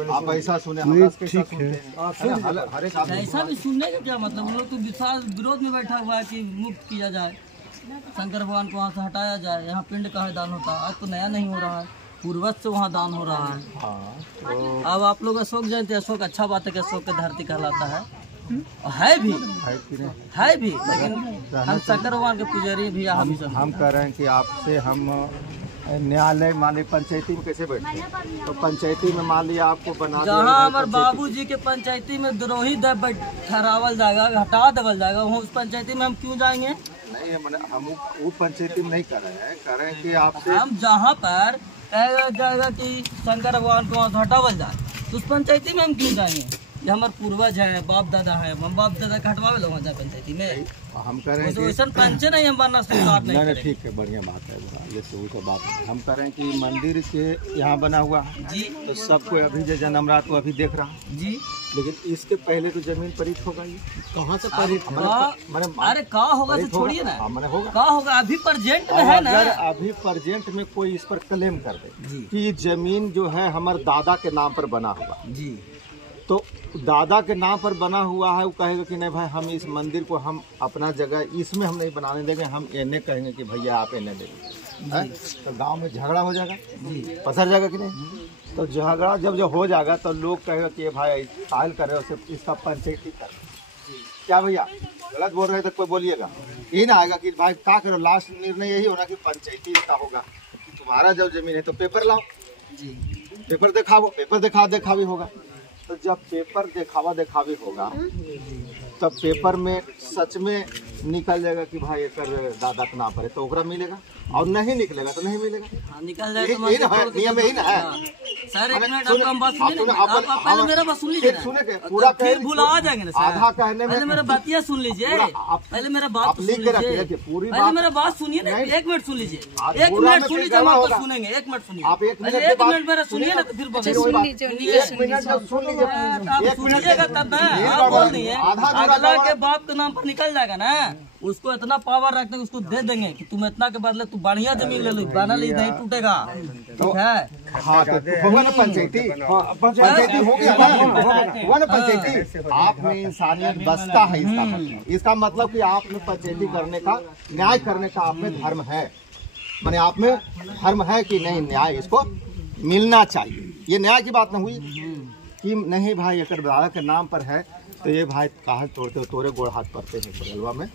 आप ऐसा सुने, ठीक है। ऐसा भी सुनने का क्या मतलब, हम लोग तो विशाल विरोध में बैठा हुआ है कि मुक्त किया जाए, शंकर भगवान को वहाँ से हटाया जाए। यहाँ पिंड का है दान होता है, आज तो नया नहीं हो रहा है, पूर्वज से वहाँ दान हो रहा है। तो अब आप लोग अशोक जयंती, अशोक अच्छा बात है कि अशोक की धरती कहलाता है भी, लेकिन हम शंकर भगवान के पुजारी भी हम कह रहे हैं कि आपसे हम न्यायालय मान ली पंचायती में कैसे बैठे, तो पंचायती में मान लिया आपको बना जहाँ हमारे बाबूजी के पंचायती में द्रोही ठहरावल जाएगा, हटा देवल जाएगा, वहाँ उस पंचायती में हम क्यों जाएंगे? नहीं, हम वो पंचायती में नहीं कर रहे हैं कि आपसे हम जहाँ पर कहा जाएगा कि शंकर भगवान को वहाँ से हटावल जाए, तो उस पंचायती में हम क्यों जाएंगे? ये हमारे पूर्वज है, बाप दादा है, हम बाप दादा का हटवावे लोग जाए पंचायती में। हम कह रहे हैं वैसा पंचे नहीं हम बनना स्वीकार नहीं। ठीक है, बढ़िया बात है, ये तो बात है। हम कह रहे हैं कि मंदिर के यहाँ बना हुआ जी, तो सबको अभी जो जन्म रात को अभी देख रहा जी, लेकिन इसके पहले तो जमीन परित होगा। ये कहाँ से परित? अरे कहाँ होगा तो छोड़िए ना, कहाँ होगा? अभी प्रेजेंट में है ना। अभी प्रेजेंट में कोई इस पर क्लेम कर दे कि जमीन जो है हमारे दादा के नाम पर बना हुआ जी, तो दादा के नाम पर बना हुआ है, वो कहेगा कि नहीं भाई हम इस मंदिर को हम अपना जगह इसमें हम नहीं बनाने देंगे, हम इन्हें कहेंगे कि भैया आप इन्हें देंगे, तो गांव में झगड़ा हो जाएगा जी, पसर जाएगा कि नहीं? तो झगड़ा जब हो जाएगा तो लोग कहेगा कि भाई कायल कर रहे हो, इसका पंचायती कर क्या भैया गलत बोल रहे तो कोई बोलिएगा, ये ना आएगा कि भाई क्या करो, लास्ट निर्णय यही होना कि पंचायती इसका होगा कि तुम्हारा जब जमीन है तो पेपर लाओ जी, पेपर दिखाओ, पेपर देखा भी होगा। तो जब पेपर दिखावी होगा तब पेपर में सच में निकल जाएगा कि भाई एक दादा के नाम पर है तो ओकरा मिलेगा, और नहीं निकलेगा तो नहीं मिलेगा। निकल जाए तो नियम यही ना है सर। एक मिनट आपका बात सुनिए, आप पहले मेरा बात सुन लीजिए, पूरा फिर भूल आ जाएंगे ना सर। आधा कहने में पहले मेरा बातिया सुन लीजिए, पहले मेरा बात सुन लीजिए, पहले मेरा बात सुनिए ना, 1 मिनट सुन लीजिए, 1 मिनट सुन लीजिए, हम आपको सुनेंगे, 1 मिनट सुनिए, आप 1 मिनट मेरा सुनिए ना, तो फिर सुनिएगा तब ना आप बोल दिए। अगला के बाप के नाम पर निकल जाएगा ना, उसको इतना पावर रखते हैं, उसको दे देंगे कि तुम इतना के बदले तू बढ़िया जमीन ले लो, बना ली नहीं टूटेगा, ठीक है? हाँ, तो होगा ना पंचायती हो गया ना पंचायती। आप में इंसानियत बसता है, इसका मतलब कि आप में पंचायती करने का, न्याय करने का आप में धर्म है, माने आप में धर्म है कि नहीं, न्याय इसको मिलना चाहिए। ये न्याय की बात न हुई कि नहीं भाई अगर दादा के नाम पर है तो ये भाई कहा तोड़ते हो, तोरे गोड़ हाथ पड़ते हैं, बगलवा में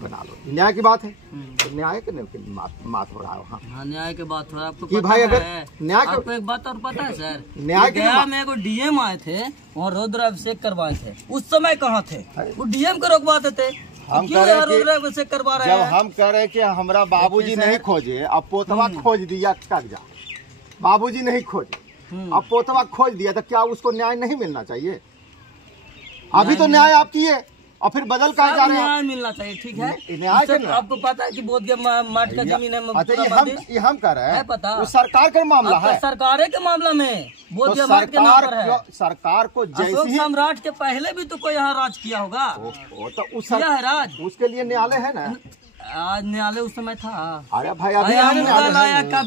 बना लो, न्याय की बात है। तो न्याय के बात हो रहा है, हाँ न्याय की बात हो रहा है। आपको कि भाई अगर न्याय आपको एक बात और पता है सर, न्याय गया में एगो डीएम आए थे, वहाँ रुद्र अभिषेक करवाए थे, उस समय कहाँ थे? वो डीएम को रोकवाते थे, हम क्यों रुद्र अभिषेक करवा रहे हैं? जब हम कह रहे हैं कि हमारा बाबूजी नहीं खोजे, अब पोतवा खोज दिया कागजात, बाबूजी नहीं खोजे अब पोतवा खोज दिया, तो क्या उसको न्याय नहीं मिलना चाहिए? अभी तो न्याय आप किए और फिर बदल का जा रहे हैं। न्याय मिलना चाहिए, ठीक है? न्याय आपको पता है कि बोध मठ का जमीन है, हम कह रहे हैं पता वो सरकार का मामला है, सरकार के मामला में बोध तो मठ के नाम पर है। सरकार को जैसे सम्राट के पहले भी तो कोई यहाँ राज किया होगा, तो उस राज, उसके लिए न्यायालय है ना। आज न्यायालय उस समय था। अरे भाई अभी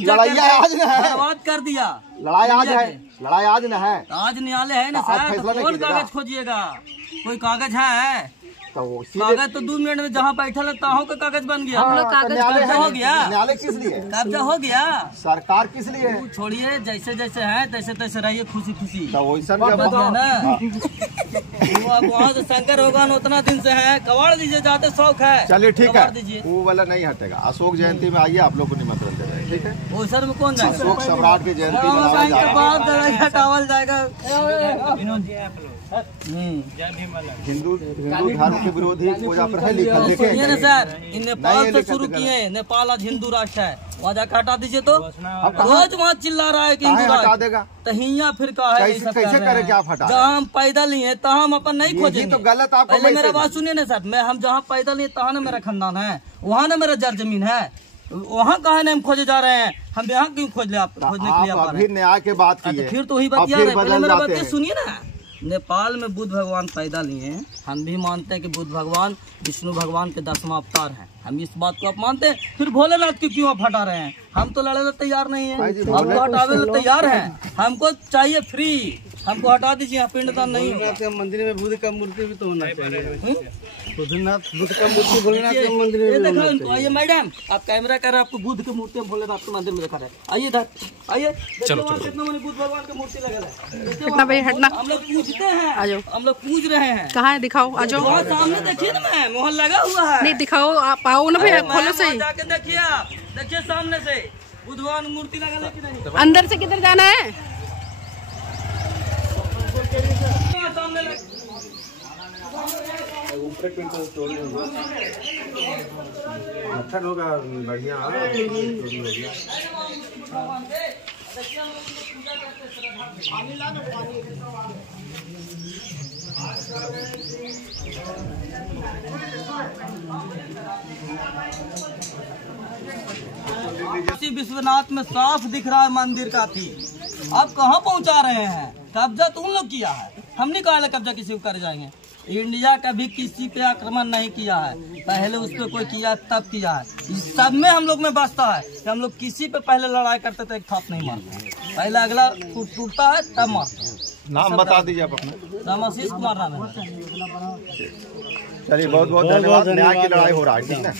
बर्बाद कर दिया, लड़ाई आज है, लड़ाई आज न है, आज न्यायालय है ना सर, कौन कागज खोजिएगा? कोई कागज है? कागज तो 2 मिनट में जहाँ बैठा लगता हूँ का कागज बन गया, कब्जा हो गया। न्यायालय किस लिए? कब्जा हो गया, सरकार किस लिए? छोड़िए, जैसे जैसे है तैसे तैसे रहिए, खुशी खुशी ना। वहाँ से शंकर भगवान उतना दिन से है, कबाड़ दीजिए, जाते शौक है। चलिए ठीक है, वो वाला नहीं हटेगा। अशोक जयंती में आइए, आप लोग को निमंत्रण दे रहे हैं, ठीक है? वो सर में कौन जाएगा? अशोक सम्राट की जयंती हटावल जाएगा। हिंदू धर्म के विरोधी पूजा पर है लिखा, सुनिए ना सर, नेपाल से शुरू किए, नेपाल आज हिंदू राष्ट्र है, वहाँ जाकर हटा दीजिए। तो रोज वहाँ चिल्ला रहा है कि हिंदू हटा देगा, तो हियाँ फिर कहा है कैसे करे क्या हटा? जहाँ हम पैदल ही है तहाँ हम अपन नहीं खोजेंगे, तो गलत। आप पहले मेरा बात सुनिए ना सर, मैं हम जहाँ पैदल ही तहाँ ना मेरा खानदान है, वहाँ ना मेरा जर जमीन है, वहाँ कहा नहीं हम खोजे जा रहे हैं, हम यहाँ क्यों खोज ले? आप खोजने के लिए अभी न्याय के बात की, फिर तो वही बतिया रहे। पहले मेरा बात सुनिए ना, नेपाल में बुद्ध भगवान पैदा लिए हैं, हम भी मानते हैं कि बुद्ध भगवान विष्णु भगवान के 10वां अवतार हैं, हम इस बात को आप मानते हैं, फिर भोलेनाथ की क्यों आप हटा रहे हैं? हम तो लड़ने तैयार नहीं है, हम तो हटावे तैयार हैं, हमको चाहिए फ्री, हमको हटा दीजिए, यहाँ पिंडदान नहीं होगा। मंदिर में बुद्ध का मूर्ति भी तो होना चाहिए। बुद्धनाथ बुद्ध का मूर्ति भोलेनाथ के मंदिर में देखो इनको। आइए मैडम, आप कैमरा कर रहे हैं, आपको बुद्ध की मूर्ति भोलेनाथ के मंदिर में दिखा रहे हैं। आइए इधर आइए, चलो कितना मैंने बुद्ध भगवान की मूर्ति लगा है। कितना भाई हटना, हम लोग पूजते हैं, हम लोग पूज रहे हैं। कहाँ है दिखाओ, आ जाओ। वहाँ सामने देखिए ना मैम, मोहर लगा हुआ है। नहीं दिखाओ, आप आओ ना भैया, खोलो सही। जाके देखिए, आप देखिए सामने से बुद्ध भगवान की मूर्ति लगा है कि नहीं। अंदर से किधर जाना है? अच्छा होगा, बढ़िया विश्वनाथ में साफ दिख रहा है मंदिर का थी। आप कहाँ पहुँचा रहे हैं? कब्जा तुम लोग किया है, हम नहीं कहा कब्जा किसी को कर जाएंगे। इंडिया कभी किसी पे आक्रमण नहीं किया है, पहले उस पर कोई किया तब किया है। इस सब में हम लोग में बसता है कि हम लोग किसी पे पहले लड़ाई करते थे, एक थाप नहीं मारते, पहले अगला टूटता है तब मारते। नाम बता दीजिए आप अपना। नाम आशीष कुमार नाम है। चलिए बहुत बहुत धन्यवाद। न्याय की लड़ाई हो रहा है, ठीक है,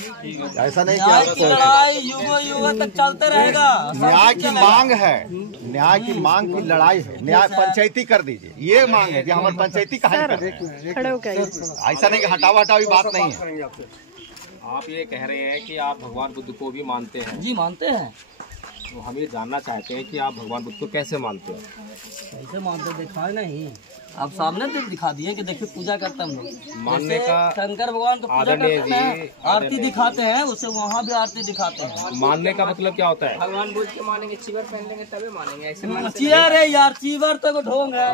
ऐसा नहीं कि न्याय की लड़ाई युगों युगों तक चलते रहेगा। न्याय की मांग है, न्याय की मांग की लड़ाई है। न्याय पंचायती कर दीजिए, ये मांग है कि हमारे पंचायती कहाँ कर, खड़े हो क्या? ऐसा नहीं कि हटावा हटावी बात नहीं है। आप ये कह रहे हैं कि आप भगवान बुद्ध को भी मानते हैं। जी मानते हैं। तो हम ये जानना चाहते हैं कि आप भगवान बुद्ध को कैसे मानते हैं? कैसे मानते दिखाए नहीं, आप सामने दिखा दिए कि देखिए पूजा करते हम लोग। मानने का शंकर भगवान तो पूजा करते हैं, आरती दिखाते हैं, उसे वहाँ भी आरती दिखाते हैं। मानने का मतलब क्या होता है? भगवान बुद्ध के मानेंगे, चीवर पहन लेंगे तभी मानेंगे। ऐसे चीवर है यार, चीवर तो ढोंग है।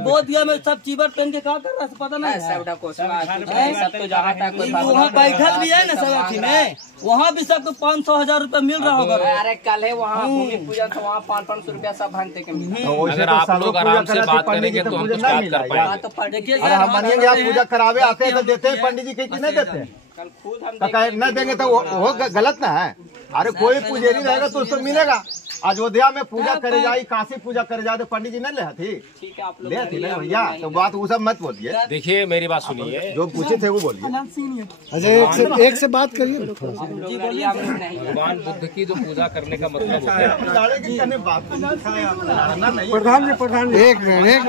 बोधिया में सब चीवर पहन के क्या कर रहा है पता नहीं है। सब तो जहाँ तक वहाँ बैठल भी है ना सब में, वहाँ भी सबको 500,000 रुपए मिल रहा होगा। अरे कल है वहाँ भूमि पूजन, तो वहाँ 500 रुपया सब भांगते के मिले। अगर आप लोग आराम से बात करेंगे तो हम कुछ बात कर पाएंगे। तो देखिए अरे हम मानिएंगे आप पूजा करावे आते हैं तो देते हैं, पंडित जी कहीं नहीं देते हैं, कल खुद हम न देंगे तो वो गलत ना है। अरे कोई पुजारी रहेगा तो उसको मिलेगा। अयोध्या में पूजा करे जाए, काशी पूजा करे जाए तो पंडित जी नहीं ले थी, ठीक है आप लोग ले थी ना भैया। तो बात वो सब मत बोलिए, देखिए मेरी बात सुनिए, जो पूछे थे वो बोलिए। अच्छा एक से बात करिए। भगवान बुद्ध की जो पूजा करने का मतलब होता है, प्रधान जी एक मिनट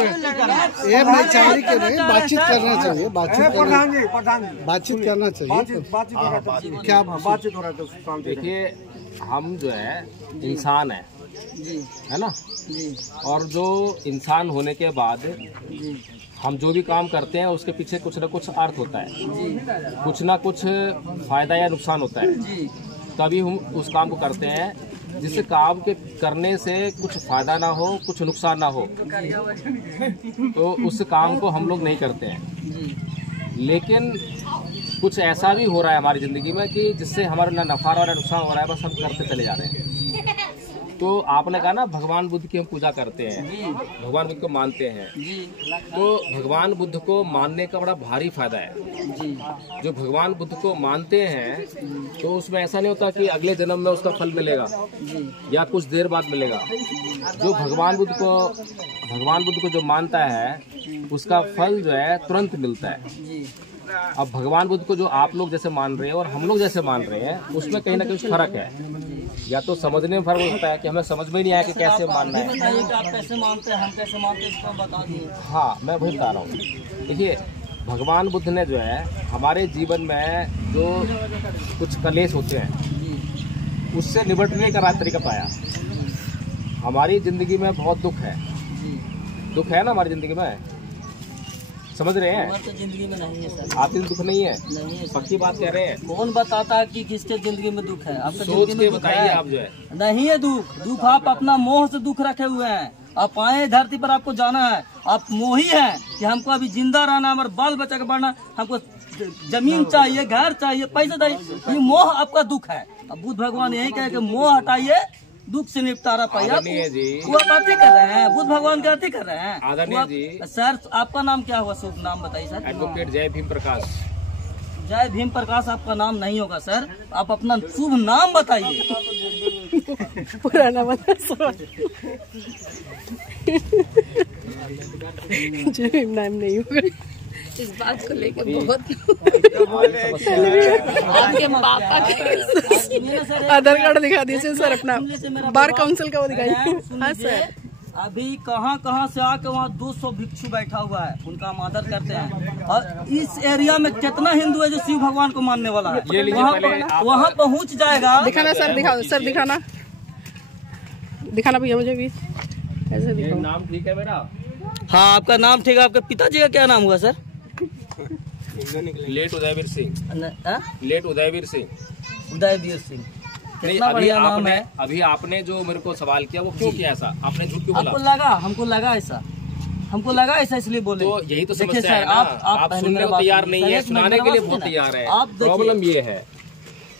ये भाईचारे के नहीं, बातचीत करना चाहिए, बातचीत करना चाहिए। क्या बातचीत हो रहा है? देखिए हम जो है इंसान है ना, और जो इंसान होने के बाद हम जो भी काम करते हैं उसके पीछे कुछ न कुछ अर्थ होता है, कुछ ना कुछ फायदा या नुकसान होता है। तभी हम उस काम को करते हैं जिस काम के करने से कुछ फायदा ना हो, कुछ नुकसान ना हो, तो उस काम को हम लोग नहीं करते हैं। लेकिन कुछ ऐसा भी हो रहा है हमारी जिंदगी में कि जिससे हमारा ना नफा और नुकसान हो रहा है, बस हम करते चले जा रहे हैं। तो आपने कहा ना भगवान बुद्ध की हम पूजा करते हैं, भगवान बुद्ध को मानते हैं, तो भगवान बुद्ध को मानने का बड़ा भारी फायदा है। जो भगवान बुद्ध को मानते हैं तो उसमें ऐसा नहीं होता कि अगले जन्म में उसका फल मिलेगा या कुछ देर बाद मिलेगा। जो भगवान बुद्ध को जो मानता है उसका फल जो है तुरंत मिलता है। अब भगवान बुद्ध को जो आप लोग जैसे मान रहे हैं और हम लोग जैसे मान रहे हैं उसमें कहीं ना कहीं फर्क है। या तो समझने में फर्क होता है कि हमें समझ में नहीं आया कि कैसे मानना है। आप कैसे मानते हैं, हम कैसे मानते हैं, इसको बता दिए। हाँ मैं वही बता रहा हूँ। देखिए भगवान बुद्ध ने जो है हमारे जीवन में जो कुछ कलेश होते हैं उससे निपटने का तरीका पाया। हमारी जिंदगी में बहुत दुख है ना हमारी जिंदगी में, समझ रहे हैं? तो जिंदगी में नहीं है सर। आपकी दुख नहीं है? नहीं है। पक्की बात कह रहे हैं? कौन बताता है कि किसके जिंदगी में दुख है? आपका सोच के बताइए आप जो है। नहीं है दुख आप अपना मोह से दुख रखे हुए हैं। आप आए धरती पर, आपको जाना है, आप मोही हैं कि हमको अभी जिंदा रहना, हमारे बाल बच्चा का बढ़ना, हमको जमीन चाहिए, घर चाहिए, पैसा चाहिए, ये मोह आपका दुख है। अब बुद्ध भगवान यही कहे कि मोह हटाइए, दुख से निपटारा पाइए। वो बातें कर रहे हैं, बुद्ध भगवान की बातें कर रहे हैं। आदरणीय जी, सर आपका नाम क्या हुआ, शुभ नाम बताइए सर। एडवोकेट जय भीम प्रकाश। जय भीम प्रकाश आपका नाम नहीं होगा सर, आप अपना शुभ नाम बताइए। पुराना बता जय भीम नाम नहीं होगा। इस बात को लेकर बहुत आपके पापा के आधार कार्ड दिखा दीजिए सर अपना, बार काउंसिल का वो दिखाइए। हाँ सर, अभी कहाँ से आके वहाँ 200 भिक्षु बैठा हुआ है, उनका हम आदर करते हैं। और इस एरिया में कितना हिंदू है जो शिव भगवान को मानने वाला है, वहाँ पहुँच जाएगा। दिखाना सर, दिखाओ सर, दिखाना भैया मुझे भी ऐसे दिखाओ। नाम ठीक है मेरा? हाँ आपका नाम ठीक है। आपके पिताजी का क्या नाम हुआ sir? Late Udayveer Singh. Late Udayveer Singh. Udayveer Singh, कितना बढ़िया नाम है। अभी आपने जो मेरे को सवाल किया वो क्यों किया ऐसा? आपने झूठ क्यों बोला? हमको लगा ऐसा इसलिए बोले। तो यही तो समस्या है ना, आप सुनने को तैयार नहीं है, सुनाने के लिए बहुत तैयार है। प्रॉब्लम ये है,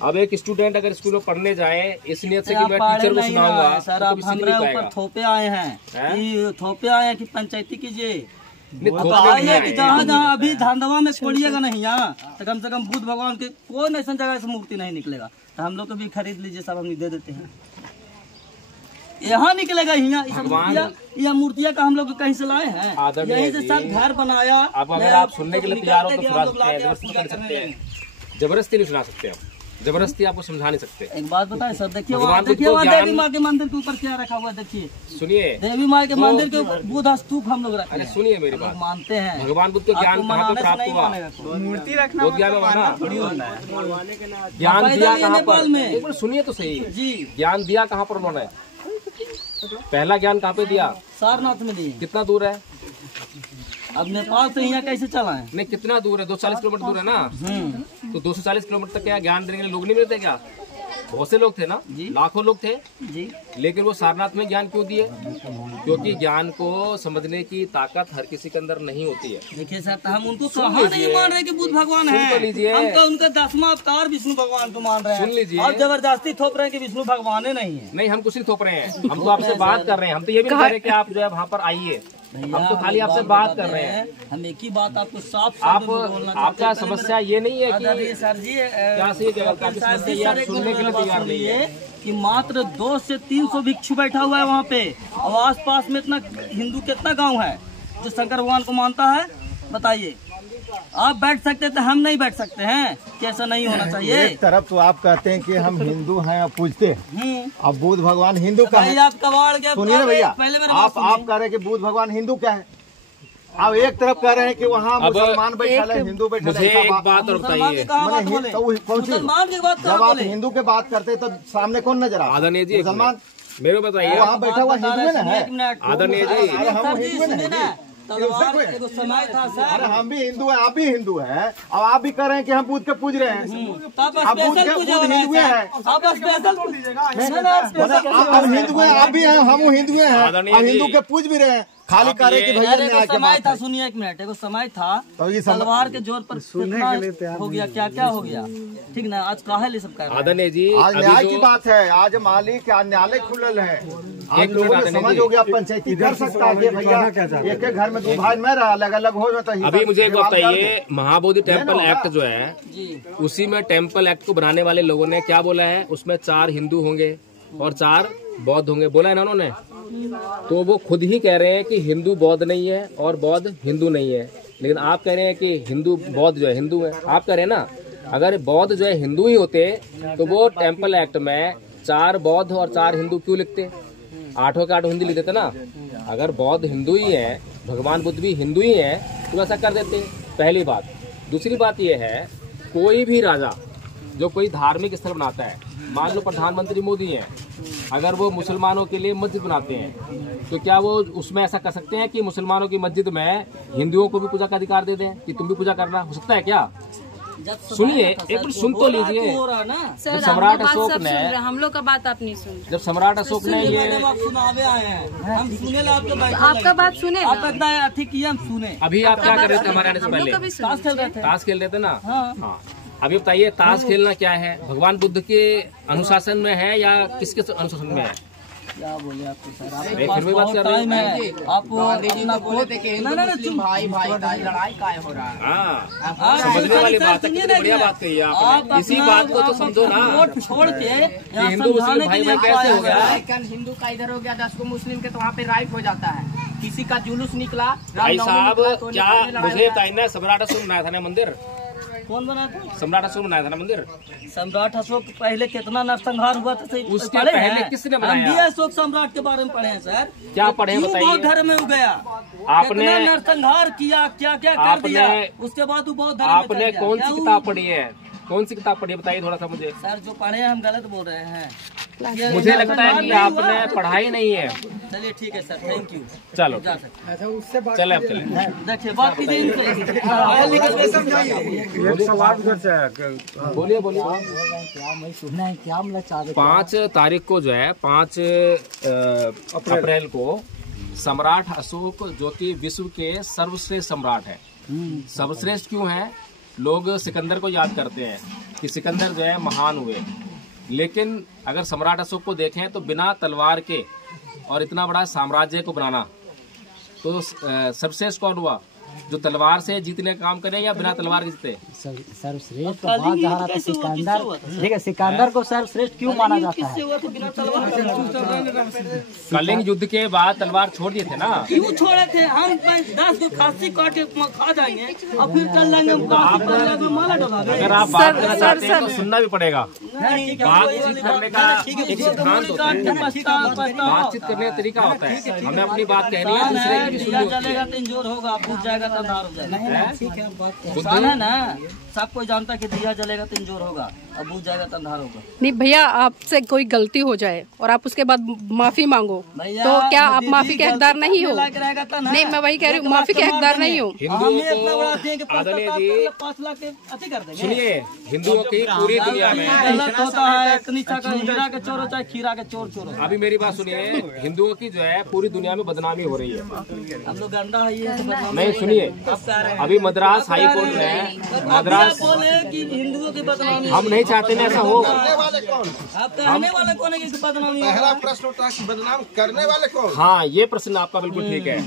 अब एक स्टूडेंट अगर स्कूल में पढ़ने जाए इस नियत से कि मैं टीचर को सुनाऊंगा, सर आप हमारे ऊपर थोपे आए हैं कि पंचायती कीजिए। बताइए कि जहाँ अभी धंधवा में छोड़िएगा नहीं यहाँ, तो कम से कम बुद्ध भगवान के कोई ऐसा जगह से मूर्ति नहीं निकलेगा। तो हम लोग को भी खरीद लीजिए, सब हम दे देते हैं। यहाँ निकलेगा यह मूर्तियाँ का हम लोग कहीं से लाए हैं, यहीं से सब घर बनाया। अब अगर आप सुनने के लिए तैयार हो तो सुना सकते हैं, जबरदस्ती नहीं सुना सकते आप, जबरदस्ती आपको समझा नहीं सकते। एक बात बताएं सर, देखिए देवी माँ के मंदिर के ऊपर क्या रखा हुआ है, देखिए सुनिए। देवी माँ के मंदिर के ऊपर बुद्ध स्तूप हम लोग रखते हैं। सुनिए मेरी बात, मानते हैं भगवान बुद्ध को ज्ञान कहाँ पे प्राप्त हुआ? मूर्ति रखना ज्ञान दिया कहाँ पर? एक बार सुनिए तो सही जी, ज्ञान दिया कहाँ पर उन्होंने? पहला ज्ञान कहाँ पे दिया? सारनाथ में दिए। कितना दूर है? अब नेपाल से यहाँ कैसे चला है? नहीं कितना दूर है? 240 किलोमीटर दूर है ना। तो 240 किलोमीटर तक क्या ज्ञान देने के लोग नहीं मिलते क्या? बहुत से लोग थे ना, लाखों लोग थे जी। लेकिन वो सारनाथ में ज्ञान क्यों दिए? क्योंकि ज्ञान को समझने की ताकत हर किसी के अंदर नहीं होती है। देखिए सर, तो हम उनको कहाँ नहीं मान रहे कि बुद्ध भगवान है। सुन लीजिए, हम तो उनका 10वां अवतार विष्णु भगवान को मान रहे हैं। सुन लीजिए, और जबरदस्ती थोप रहे हैं कि विष्णु भगवान नहीं है। नहीं, हम कुछ नहीं थोप रहे हैं, हम तो आपसे बात कर रहे हैं। हम तो ये भी कह रहे हैं कि आप जो है वहाँ पर आइए, हम तो खाली आपसे बात कर रहे हैं। हम एक ही बात आपको साफ आपका समस्या ये नहीं है कि सर जी क्या सुनने के लिए तैयार नहीं है कि मात्र 200 से 300 भिक्षु बैठा हुआ है वहाँ पे, और आसपास में इतना हिंदू कितना गांव है जो शंकर भगवान को मानता है? बताइए। आप बैठ सकते थे, हम नहीं बैठ सकते हैं? कैसा नहीं होना चाहिए? एक तरफ तो आप कहते हैं कि हम हिंदू हैं और पूजते हैं, अब बुद्ध भगवान हिंदू का है। आप कबाड़ के सुनिए ना भैया, आप कह रहे हैं कि बुद्ध भगवान हिंदू क्या है? आप एक तरफ कह रहे हैं कि वहाँ मुसलमान बैठा है, हिंदू बैठा है। मुझे एक बात और बताइए, जब आप हिंदू की बात करते हैं तो सामने कौन नजर आता? आदरणीय जी, मुसलमान मेरे को बताइए, वहाँ बैठा हुआ हिंदू है ना? आदरणीय जी, हम हिंदू है। समय था सर। अरे हम भी हिंदू हैं, आप भी हिंदू हैं, अब आप भी कह रहे हैं कि हम बुद्ध के पूज रहे हैं। अब बुद्ध हिंदू है, अब हिंदू है, आप भी हैं, हम हिंदू हैं, अब हिंदू के पूज भी रहे हैं। खाली करे कि भैया न्याय के समय था। सुनिए एक मिनट, एगो समय था तलवार के जोर पर कितना हो गया, क्या क्या हो गया, ठीक ना? आज काहे ले सब कर रहे हैं? आदरणीय जी, आज न्याय की बात है, आज मालिक न्यायालय खुलल है, आप लोगों में समझ हो गया, पंचायती कर सकता है भैया, एक एक घर में 2 भाई में रहा, अलग अलग हो जाता है। अभी मुझे एक बताइए, महाबोधि टेम्पल एक्ट जो है, उसी में टेम्पल एक्ट को बनाने वाले लोगों ने क्या बोला है? उसमें 4 हिंदू होंगे और 4 बौद्ध होंगे, बोला है ना उन्होंने? तो वो खुद ही कह रहे हैं कि हिंदू बौद्ध नहीं है और बौद्ध हिंदू नहीं है, लेकिन आप कह रहे हैं कि हिंदू बौद्ध जो है हिंदू है। आप कह रहे हैं ना, अगर बौद्ध जो है हिंदू ही होते तो वो टेम्पल एक्ट में 4 बौद्ध और 4 हिंदू क्यों लिखते? 8 के 8 हिंदू लिख देते ना। अगर बौद्ध हिंदू ही है, भगवान बुद्ध भी हिंदू ही है, तो ऐसा कर देते। पहली बात। दूसरी बात ये है, कोई भी राजा जो कोई धार्मिक स्थल बनाता है, मान लो प्रधानमंत्री मोदी हैं, अगर वो मुसलमानों के लिए मस्जिद बनाते हैं तो क्या वो उसमें ऐसा कर सकते हैं कि मुसलमानों की मस्जिद में हिंदुओं को भी पूजा का अधिकार दे दें कि तुम भी पूजा करना? हो सकता है क्या? सुनिए, एक बार सुन तो लीजिए। जब सम्राट अशोक ने, हम लोग का बात आप नहीं सुन, जब सम्राट अशोक ने ये सुनावे आए हैं, हम सुने आपका बात सुने, ठीक किया, हम सुने। अभी आप क्या कर रहे थे हमारे आने से पहले? ताश खेल रहे थे ना। हाँ, अभी बताइए, ताश खेलना क्या है? भगवान बुद्ध के अनुशासन में है या किसके अनुशासन में है? क्या बोले आपको सर, नहीं, फिर भी बात कर रहे हैं। आप अपना बोले थे कि भाई लड़ाई काय हो रहा है। हाँ, समझने वाली बात है, कितनी बढ़िया बात कही आपने। इसी बात को तो समझो ना, वोट छोड़ के हिंदू मुस्लिम भाई भाई कैसे हो गया। हिंदू का इधर हो गया 10 को मुस्लिम के, तो वहाँ पे राइट हो जाता है। किसी का जुलूस निकला भाई साहब, क्या मुझे बताइए ना, सम्राट अशोक बनाया था ना मंदिर? कौन बना था? सम्राट अशोक बनाया था ना मंदिर। सम्राट अशोक पहले कितना नरसंहार हुआ था, उसके पहले किसने बनाया? हम भी अशोक सम्राट के बारे में पढ़े हैं सर। क्या पढ़े हैं बताइए। बौद्ध धर्म में गया, आपने कितना नरसंहार किया, क्या क्या कर दिया, उसके बाद वो बौद्ध धर्म में आपने कौन सी किताब पढ़ी है? कौन सी किताब पढ़ी है बताइए थोड़ा सा मुझे। सर जो पढ़े हैं हम गलत बोल रहे हैं। मुझे लगता है कि आपने पढ़ाई नहीं है। चलिए ठीक है सर, थैंक यू। चलो जा सकते हैं। चले अब चले। देखिए बात कीजिए इनसे। बोलिए बोलिए। क्या 5 तारीख को जो है 5 अप्रैल को सम्राट अशोक जो कि विश्व के सर्वश्रेष्ठ सम्राट है। सर्वश्रेष्ठ क्यों है? लोग सिकंदर को याद करते हैं कि सिकंदर जो है महान हुए, लेकिन अगर सम्राट अशोक को देखें तो बिना तलवार के और इतना बड़ा साम्राज्य को बनाना, तो सर्वश्रेष्ठ कौन हुआ? जो तलवार से जीतने का काम करे या बिना तलवार के जीते? सर्वश्रेष्ठ तो बात जहाँ रहा था सिकंदर। ठीक है, सिकंदर को सर्वश्रेष्ठ क्यों माना जाता है? कलिंग युद्ध के बाद तलवार छोड़ दिए थे ना। क्यों छोड़े थे? हम 10 को खांसी काट के खा जाएंगे और फिर चल जाएंगे माला डला। अगर आप बात करना चाहते हैं तो सुनना भी पड़ेगा। बातचीत करने का एक सिद्धांत होता है, बातचीत करने का तरीका होता है। हमें अपनी बात कहनी है, दूसरे की भी सुननी होती है। इंजोर होगा, पूछ जाएगा तो अंधार हो जाएगा ना। सब कोई जानता है कि दिया जलेगा तो इंजोर होगा, अब बुझ जाएगा तो अंधार होगा। नहीं भैया, आपसे कोई गलती हो जाए और आप उसके बाद माफी मांगो तो क्या आप माफी के हकदार नहीं हो? नहीं, मैं वही कह रही हूँ, माफी के हकदार नहीं हो। सुनिए, हिंदुओं की पूरी दुनिया में होता है हीरा के चोर हो चाहे खीरा के चोर चोर हो। अभी मेरी बात सुनिए, हिंदुओं की जो है पूरी दुनिया में बदनामी हो रही है। हम लोग गंदा है। नहीं सुनिए, अभी मद्रास हाई कोर्ट ने मद्रास बोले कि हिंदुओं की बदनामी, हम नहीं चाहते ना ऐसा हो। आप कहने वाले कौन है कि बदनामी? पहला प्रश्न उठा कि बदनाम करने वाले कौन? हाँ, ये प्रश्न आपका बिल्कुल ठीक है।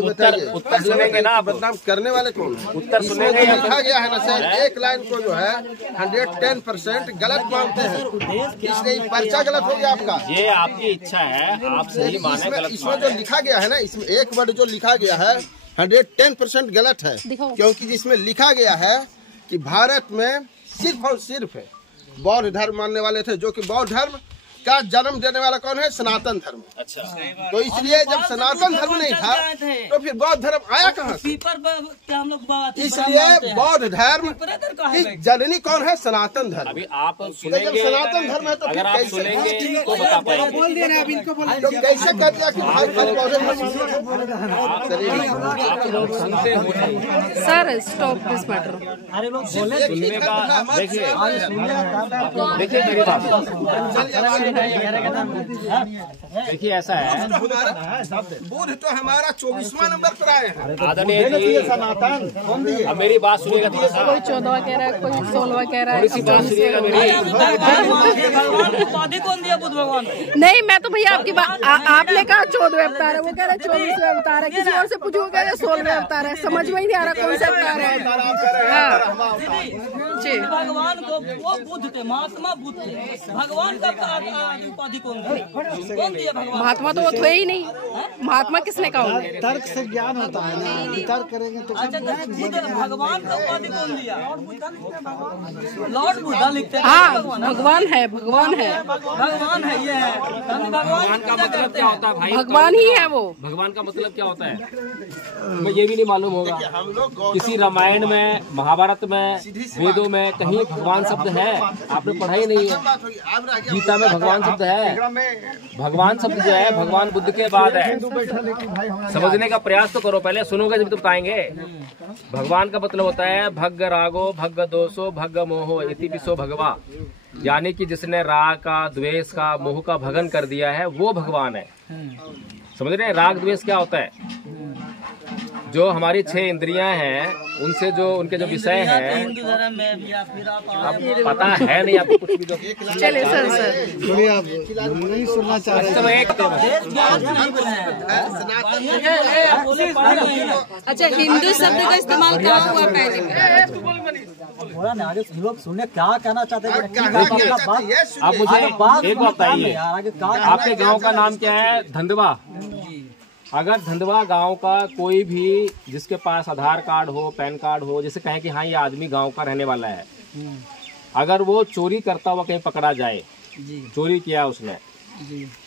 उत्तर सुनेंगे ना, बदनाम करने वाले कौन? उत्तर सुनेंगे। लिखा गया है ना सर, एक लाइन को जो है 110% गलत मानते हैं, इसलिए पर्चा गलत हो गया आपका। ये आपकी इच्छा है, आप सही माने गलत। इसमें जो लिखा गया है ना, इसमें एक वर्ड जो लिखा गया है 110% गलत है, क्योंकि जिसमें लिखा गया है कि भारत में सिर्फ और सिर्फ बौद्ध धर्म मानने वाले थे, जो कि बौद्ध धर्म का जन्म देने वाला कौन है? सनातन धर्म। अच्छा, तो इसलिए जब सनातन धर्म नहीं था तो फिर बौद्ध धर्म आया कहाँ से? इसलिए बौद्ध धर्म की जननी कौन है? सनातन धर्म। अभी आप सुनेंगे, जब सनातन धर्म है तो अगर आप सुनेंगे तो बता पाएंगे। बोल दे रहे हैं, अब इनको बोल तो कैसे कर दिया कि भाई आप लोग सुनते हो नहीं। Sir stop this matter. सुनने का देखिए मेरी बात। देखिए ऐसा है, बुद्ध तो हमारा 24वां नंबर पर आए हैं। आदरणीय जी, सनातन कौन दिए? अब मेरी बात सुनिएगा थोड़ा सा। कोई 14वां कह रहा है, कोई 16वां कह रहा है। थोड़ी सी बात सुनिएगा मेरी। भगवान को उपाधि कौन दिया? बुद्ध भगवान। नहीं, मैं तो भैया आपकी बात, आपने कहा 14वें अवतार है, वो कह रहे 24वें अवतार है, किसी और से पूछो वो कह रहे 16वें अवतार है। समझ में ही नहीं आ रहा कौन सा अवतार है। जी, भगवान को वो बुद्ध थे, महात्मा बुद्ध थे। भगवान का उपाधि कौन दिया? भगवान महात्मा तो वो थे ही नहीं। महात्मा किसने कहा होंगे? तर्क से ज्ञान होता है ना, वितर्क करेंगे तो अच्छा, भगवान का उपाधि कौन दिया? लॉर्ड बुद्धा लिखते हैं। हाँ, भगवान है, भगवान है, भगवान है, ये है भगवान का मतलब क्या होता है भाई? भगवान ही है वो। भगवान का मतलब क्या होता है? हमें ये भी नहीं मालूम होगा। किसी रामायण में, महाभारत में, वेदों में कहीं भगवान शब्द है? आपने पढ़ा ही नहीं है। गीता में भगवान शब्द है। भगवान शब्द जो है भगवान बुद्ध के बाद है। समझने का प्रयास तो करो, पहले सुनोगे जब तो बताएंगे। भगवान का मतलब होता है भग्ग रागो भग्ग दोषो भग्ग मोहो इति विसो भगवा, यानी कि जिसने राग का, द्वेष का, मोह का भगन कर दिया है वो भगवान है। समझ रहे हैं? राग द्वेष क्या होता है? जो हमारी 6 इंद्रियां हैं, उनसे जो उनके जो विषय हैं, हिंदू धर्म में भी फिर आप अब पता है नहीं आपको कुछ भी। जो चलिए सर थोड़ी आप नहीं सुनना चाह रहे हैं। अच्छा, हिंदू शब्द का इस्तेमाल कहाँ हुआ पहले? थोड़ा ना आगे लोग सुनने क्या कहना चाहते हैं। आप मुझे एक बात बताइए, आपके गांव का नाम क्या है? धंधवा। अगर धंधवा गांव का कोई भी जिसके पास आधार कार्ड हो, पैन कार्ड हो, जैसे कहें कि हाँ ये आदमी गांव का रहने वाला है, अगर वो चोरी करता हुआ कहीं पकड़ा जाए, चोरी किया उसने,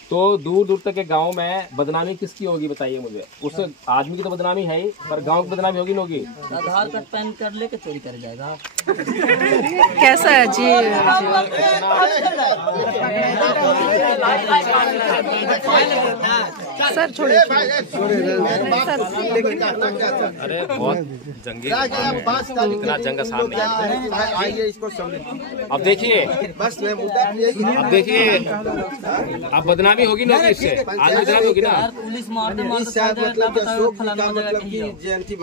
तो दूर दूर तक के गांव में बदनामी किसकी होगी बताइए मुझे? उस आदमी की तो बदनामी है ही, पर गांव की बदनामी होगी ना होगी? आधार कार्ड पैन कार्ड लेके चोरी कर जाएगा। कैसा है जी? सर छोड़िए। अरे बहुत जंगी, इतना जंग आसान नहीं। अब देखिए, अब देखिए, अब बदनामी होगी ना इससे, आज बदनामी होगी ना। पुलिस मारते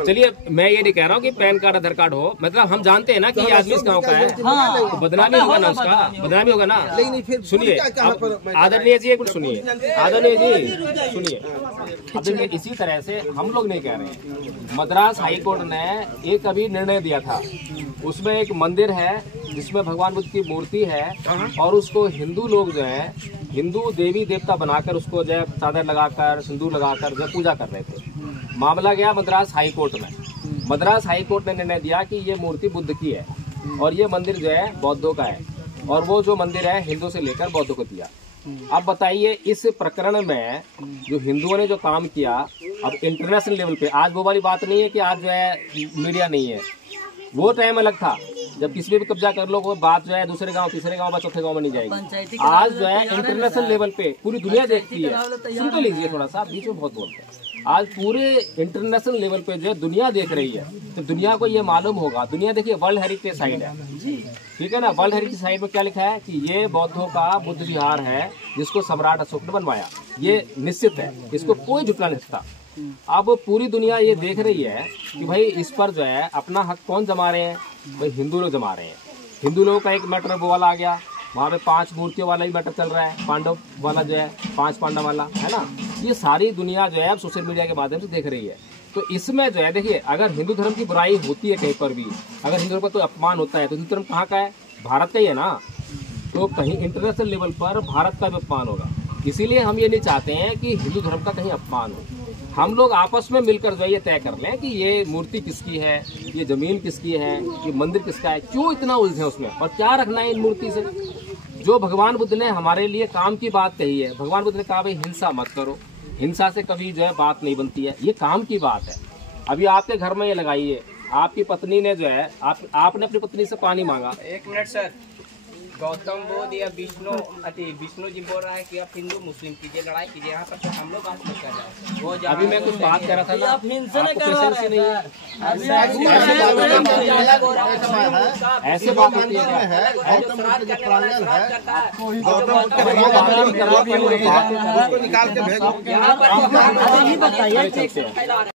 चलिए, मैं ये नहीं कह रहा हूँ कि पैन कार्ड आधार कार्ड हो, मतलब हम जानते हैं ना कि ये आदमी इस गाँव का है, तो बदनामी होगा ना, उसका बदनामी होगा ना। सुनिए आदरणीय जी, कुछ सुनिए आदरणीय जी, सुनिए। अब देखिए, इसी तरह से हम लोग नहीं कह रहे हैं, मद्रास हाई कोर्ट ने एक अभी निर्णय दिया था, उसमें एक मंदिर है जिसमें भगवान बुद्ध की मूर्ति है, और उसको हिंदू लोग जो है, हिंदू देवी देवता बनाकर उसको जो है चादर लगाकर, सिंदूर लगाकर जो पूजा कर रहे थे। मामला गया मद्रास हाई कोर्ट में। मद्रास हाई कोर्ट ने निर्णय दिया कि ये मूर्ति बुद्ध की है और ये मंदिर जो है बौद्धों का है, और वो जो मंदिर है हिंदू से लेकर बौद्धों को दिया। अब बताइए, इस प्रकरण में जो हिंदुओं ने जो काम किया, अब इंटरनेशनल लेवल पे, आज वो वाली बात नहीं है कि आज जो है मीडिया नहीं है, वो टाइम अलग था जब किसी भी कब्जा कर लो, वो बात जो है दूसरे गांव, तीसरे गांव, चौथे गांव में नहीं जाएगी। आज जो है इंटरनेशनल लेवल पे पूरी दुनिया देखती है। सुन तो लीजिए थोड़ा सा, बीच में बहुत बोलते हैं। आज पूरे इंटरनेशनल लेवल पे जो है दुनिया देख रही है, तो दुनिया को ये मालूम होगा। दुनिया देखिए, वर्ल्ड हेरिटेज साइट है, ठीक है ना। वर्ल्ड हेरिटेज साइट में क्या लिखा है कि ये बौद्धों का बुद्ध विहार है जिसको सम्राट अशोक ने बनवाया। ये निश्चित है, इसको कोई झुटला नहीं सकता। अब पूरी दुनिया ये देख रही है कि भाई इस पर जो है अपना हक कौन जमा रहे हैं? भाई हिंदू लोग जमा रहे हैं। हिंदू लोगों का एक मैटर वो वाला आ गया, वहाँ पे 5 मूर्तियों वाला ही मैटर चल रहा है, पांडव वाला जो है, 5 पांडव वाला है ना। ये सारी दुनिया जो है अब सोशल मीडिया के माध्यम से देख रही है। तो इसमें जो है देखिए, अगर हिंदू धर्म की बुराई होती है कहीं पर भी, अगर हिंदू धर्म का कोई अपमान होता है, तो हिंदू धर्म कहाँ का है? भारत का ही है ना। तो कहीं इंटरनेशनल लेवल पर भारत का भी अपमान होगा। इसीलिए हम ये नहीं चाहते हैं कि हिंदू धर्म का कहीं अपमान हो। हम लोग आपस में मिलकर जो है ये तय कर लें कि ये मूर्ति किसकी है, ये जमीन किसकी है, ये मंदिर किसका है, क्यों इतना उलझे उसमें, और क्या रखना है इन मूर्ति से। जो भगवान बुद्ध ने हमारे लिए काम की बात कही है, भगवान बुद्ध ने कहा भाई हिंसा मत करो, हिंसा से कभी जो है बात नहीं बनती है, ये काम की बात है। अभी आपके घर में ये लगाइए, आपकी पत्नी ने जो है, आपने अपनी पत्नी से पानी मांगा। 1 मिनट सर, गौतम बुद्ध या विष्णु जी बोल रहा है कि आप हिंदू मुस्लिम कीजिए, लड़ाई कीजिए, यहाँ पर तो हम लोग बात कर रहे हैं। अभी मैं कुछ बात कर रहा था ना, आप हिंसा नहीं आपको करवा पेशेंस ही नहीं है। ऐसे बात होती है क्या? निकाल के भेजो। बताइए।